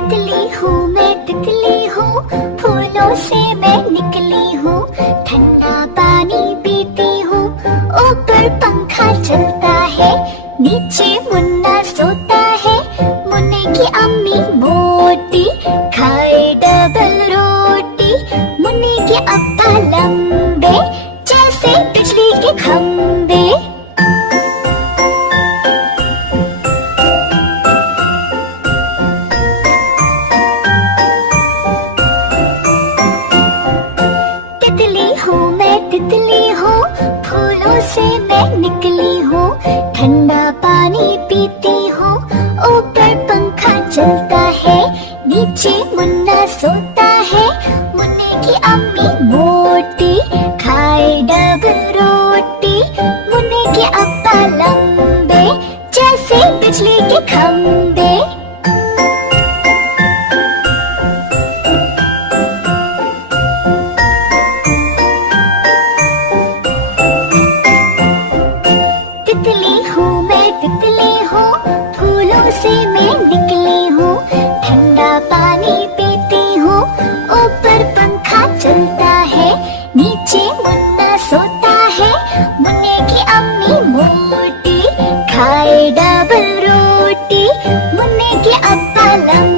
तितली हूँ मैं तितली हूँ, फूलों से मैं निकली हूँ। ठंडा पानी पीती हूँ, ऊपर पंखा चलता है, नीचे मुन्ना सोता है। मुन्ने की अम्मी मोटी खाए डबल रोटी, मुन्ने के अब्बा लंबे जैसे बिजली के खंबे। तितली हूँ, फूलों से मैं निकली हूँ। ठंडा पानी पीती हूँ, ऊपर पंखा चलता है, नीचे मुन्ना सोता है। मुन्ने की अम्मी मोटी खाए डबल रोटी, मुन्ने के अब्बा लंबे जैसे बिजली के खंबे। तितली हूँ, फूलों से मैं निकली हूँ। ठंडा पानी पीती हूँ, ऊपर पंखा चलता है, नीचे मुन्ना सोता है। मुन्ने की अम्मी मोटी खाए डबल रोटी, मुन्ने के अब्बा लंबे